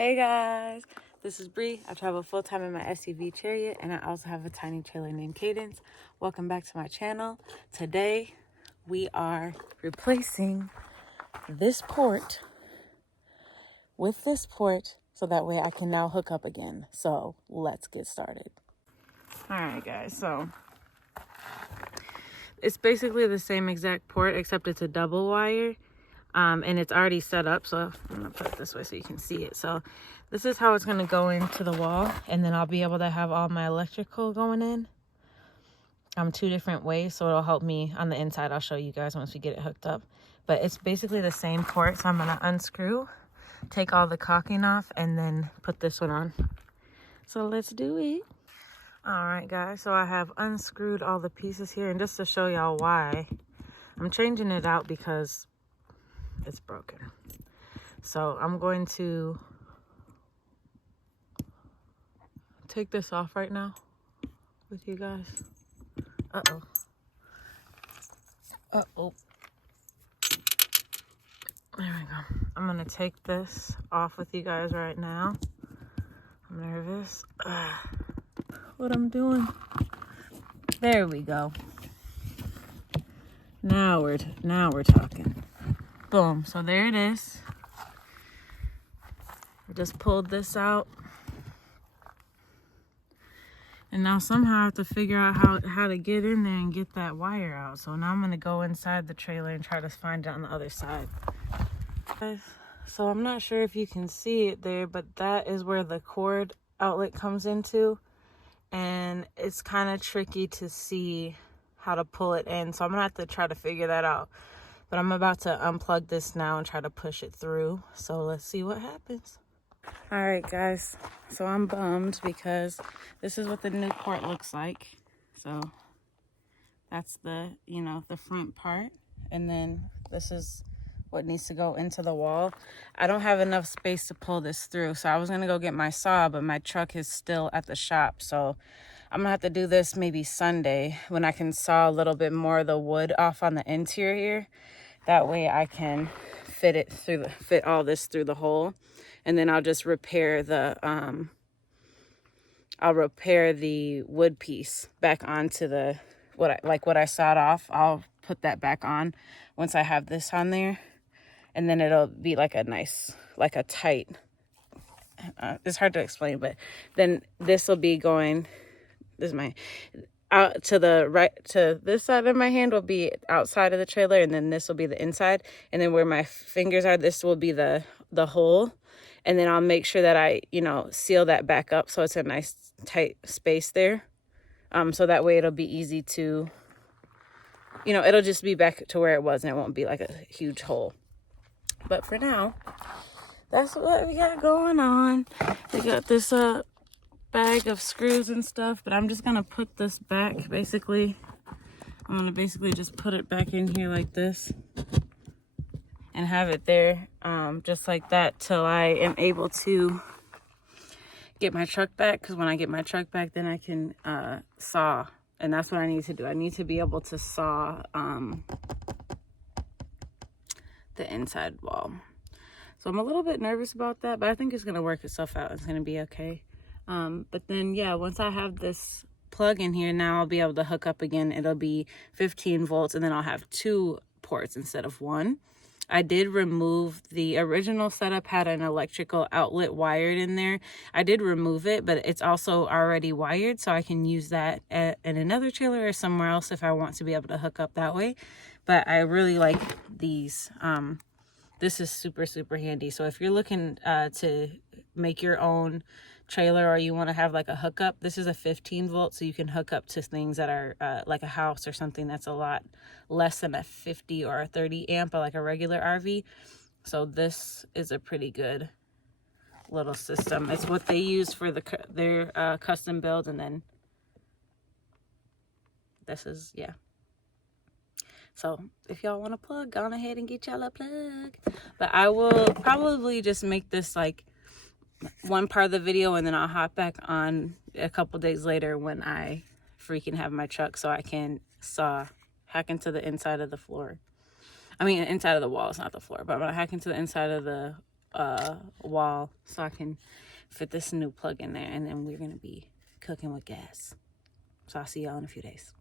Hey guys, this is Bree. I travel full-time in my SUV Chariot, and I also have a tiny trailer named Cadence. Welcome back to my channel. Today we are replacing this port with this port so that way I can now hook up again. So let's get started. Alright guys, so it's basically the same exact port except it's a double wire. And it's already set up, so I'm gonna put it this way so you can see it. So this is how it's gonna go into the wall, and then I'll be able to have all my electrical going in two different ways, so it'll help me on the inside. I'll show you guys once we get it hooked up, but it's basically the same port. So I'm gonna unscrew, take all the caulking off, and then put this one on. So let's do it. All right guys, so I have unscrewed all the pieces here, and just to show y'all why I'm changing it out, because it's broken. So I'm going to take this off right now with you guys. Uh-oh. There we go. I'm gonna take this off with you guys right now. I'm nervous. What I'm doing. There we go. Now we're talking. Boom. So there it is. I just pulled this out. And now somehow I have to figure out how to get in there and get that wire out. So now I'm going to go inside the trailer and try to find it on the other side. So I'm not sure if you can see it there, but that is where the cord outlet comes into. And it's kind of tricky to see how to pull it in. So I'm going to have to try to figure that out. But I'm about to unplug this now and try to push it through. So let's see what happens. All right, guys. So I'm bummed because this is what the new port looks like. So that's the front part. And then this is what needs to go into the wall. I don't have enough space to pull this through. So I was going to go get my saw, but my truck is still at the shop. So I'm going to have to do this maybe Sunday when I can saw a little bit more of the wood off on the interior. That way I can fit all this through the hole, and then I'll just repair the wood piece back onto the what I sawed off. I'll put that back on once I have this on there, and then it'll be like a tight. It's hard to explain, but then this will be going. This is my. Out to the right, to this side of my hand will be outside of the trailer, and then this will be the inside, and then where my fingers are, this will be the hole, and then I'll make sure that I seal that back up so it's a nice tight space there, so that way it'll be easy to it'll just be back to where it was, and it won't be like a huge hole. But for now, that's what we got going on. We got this bag of screws and stuff, but I'm just gonna put this back. Basically, I'm gonna just put it back in here like this and have it there, just like that, till I am able to get my truck back. Because when I get my truck back, then I can saw, and that's what I need to do. I need to be able to saw the inside wall. So I'm a little bit nervous about that, but I think it's gonna work itself out. It's gonna be okay. But then, yeah, once I have this plug in here, now I'll be able to hook up again. It'll be 15 volts, and then I'll have 2 ports instead of 1. I did remove the original setup, had an electrical outlet wired in there. I did remove it, but it's also already wired, so I can use that in another trailer or somewhere else if I want to be able to hook up that way. But I really like these. This is super, super handy. So if you're looking to make your own trailer, or you want to have like a hookup, this is a 15 volt, so you can hook up to things that are like a house or something that's a lot less than a 50 or a 30 amp, like a regular RV. So this is a pretty good little system. It's what they use for their custom build. And then this is, yeah. So if y'all want a plug, go on ahead and get y'all a plug. But I will probably just make this like one part of the video, and then I'll hop back on a couple days later when I freaking have my truck, so I can hack into the inside of the floor. I mean, inside of the wall. It's not the floor, but I'm gonna hack into the inside of the wall so I can fit this new plug in there, and then we're gonna be cooking with gas. So I'll see y'all in a few days.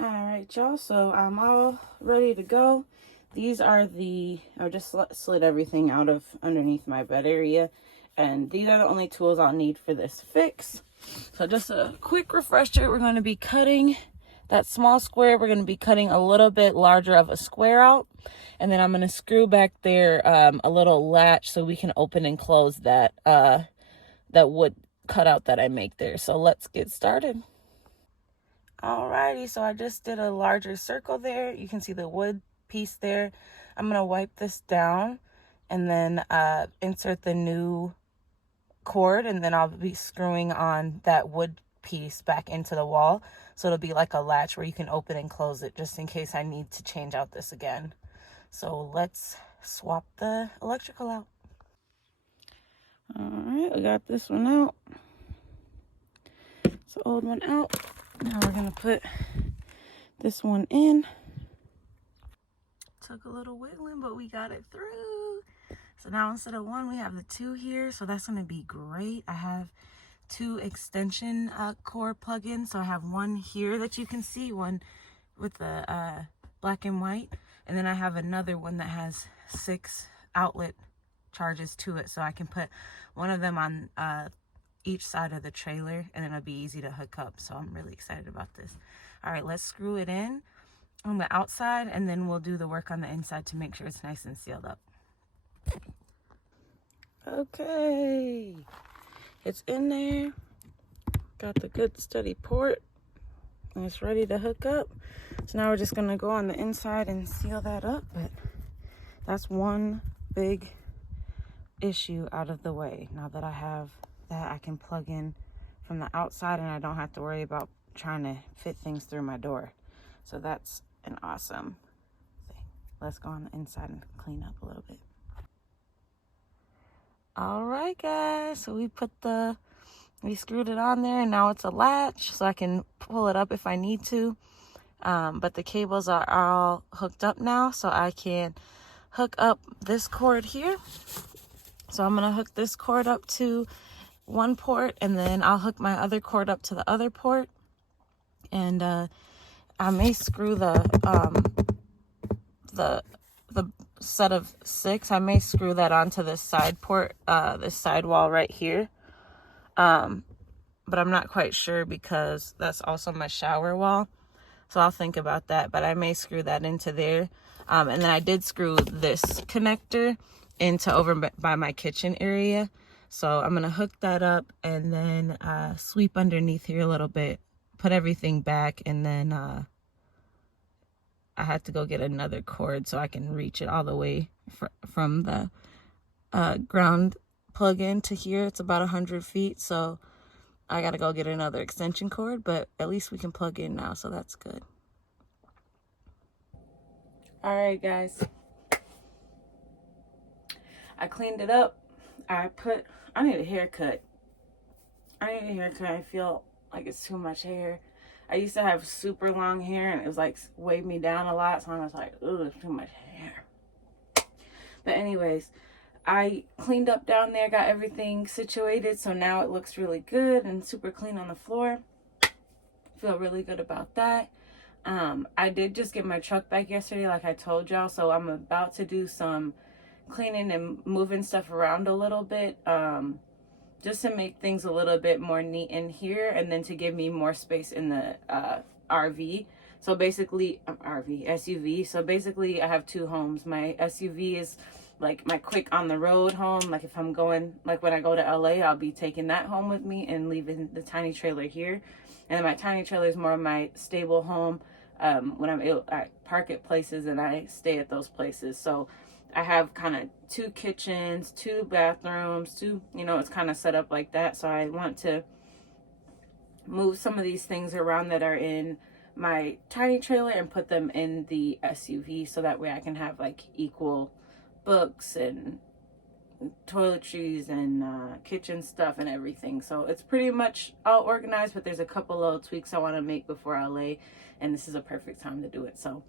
All right, y'all, so I'm all ready to go. These are I just slid everything out of underneath my bed area, and these are the only tools I'll need for this fix. So just a quick refresher, we're going to be cutting that small square. We're going to be cutting a little bit larger of a square out, and then I'm going to screw back there a little latch so we can open and close that wood cutout that I make there. So let's get started. Alrighty, so I just did a larger circle there. You can see the wood piece there. I'm going to wipe this down and then insert the new cord, and then I'll be screwing on that wood piece back into the wall. So it'll be like a latch where you can open and close it just in case I need to change out this again. So let's swap the electrical out. Alright, we got this one out. It's the old one out. Now we're going to put this one in. Took a little wiggling, but we got it through. So now instead of one, we have the two here. So that's going to be great. I have two extension cord plug-ins. So I have one here that you can see, one with the black and white. And then I have another one that has 6 outlet charges to it. So I can put one of them on each side of the trailer, and then it'll be easy to hook up. So I'm really excited about this. All right, let's screw it in on the outside, and then we'll do the work on the inside to make sure it's nice and sealed up. Okay, it's in there. Got the good steady port, and it's ready to hook up. So now we're just gonna go on the inside and seal that up, but that's one big issue out of the way. Now that I have that, I can plug in from the outside and I don't have to worry about trying to fit things through my door. So that's an awesome thing. Let's go on the inside and clean up a little bit. All right, guys, so we screwed it on there, and now it's a latch so I can pull it up if I need to. But the cables are all hooked up now, so I can hook up this cord here. So I'm gonna hook this cord up to one port, and then I'll hook my other cord up to the other port. And I may screw the set of 6. I may screw that onto this side port, this side wall right here. But I'm not quite sure because that's also my shower wall. So I'll think about that, but I may screw that into there. And then I did screw this connector into over by my kitchen area. So I'm going to hook that up and then sweep underneath here a little bit, put everything back, and then I had to go get another cord so I can reach it all the way from the ground plug-in to here. It's about 100 feet, so I got to go get another extension cord, but at least we can plug in now, so that's good. All right, guys. I cleaned it up. I need a haircut. I feel like it's too much hair. I used to have super long hair, and it was like weighed me down a lot, so I was like, ugh, it's too much hair. But anyways, I cleaned up down there, got everything situated, so now it looks really good and super clean on the floor. Feel really good about that. I did just get my truck back yesterday, like I told y'all, so I'm about to do some cleaning and moving stuff around a little bit, just to make things a little bit more neat in here, and then to give me more space in the RV. So basically, SUV. So basically, I have 2 homes. My SUV is like my quick on the road home. Like if I'm going, like when I go to LA, I'll be taking that home with me and leaving the tiny trailer here. And then my tiny trailer is more of my stable home. When I park at places and I stay at those places. So I have kind of 2 kitchens, 2 bathrooms, 2, it's kind of set up like that. So I want to move some of these things around that are in my tiny trailer and put them in the SUV, so that way I can have like equal books and toiletries and kitchen stuff and everything. So it's pretty much all organized, but there's a couple little tweaks I want to make before LA, and this is a perfect time to do it. So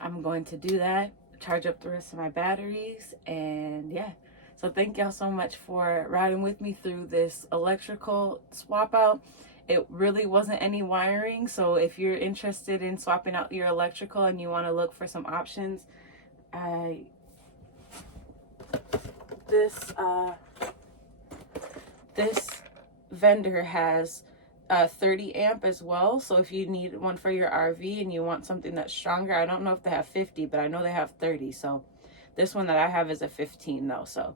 I'm going to do that, charge up the rest of my batteries, and yeah, So thank y'all so much for riding with me through this electrical swap out. It really wasn't any wiring, so if you're interested in swapping out your electrical and you want to look for some options, this vendor has 30 amp as well. So if you need one for your RV and you want something that's stronger, I don't know if they have 50, but I know they have 30. So this one that I have is a 15 though. So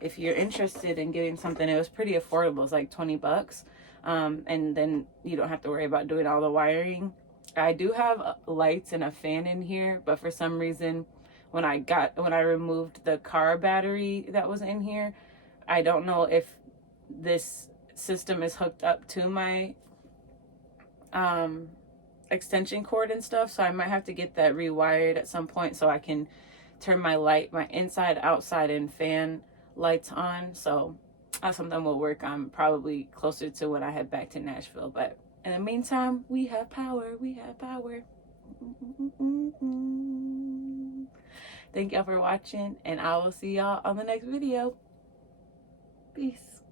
if you're interested in getting something, it was pretty affordable. It's like 20 bucks. And then you don't have to worry about doing all the wiring. I do have lights and a fan in here, but for some reason, when I removed the car battery that was in here, I don't know if this system is hooked up to my extension cord and stuff, so I might have to get that rewired at some point so I can turn my inside, outside, and fan lights on. So that's something we'll work on probably closer to when I head back to Nashville. But in the meantime, we have power. Thank y'all for watching, and I will see y'all on the next video. Peace.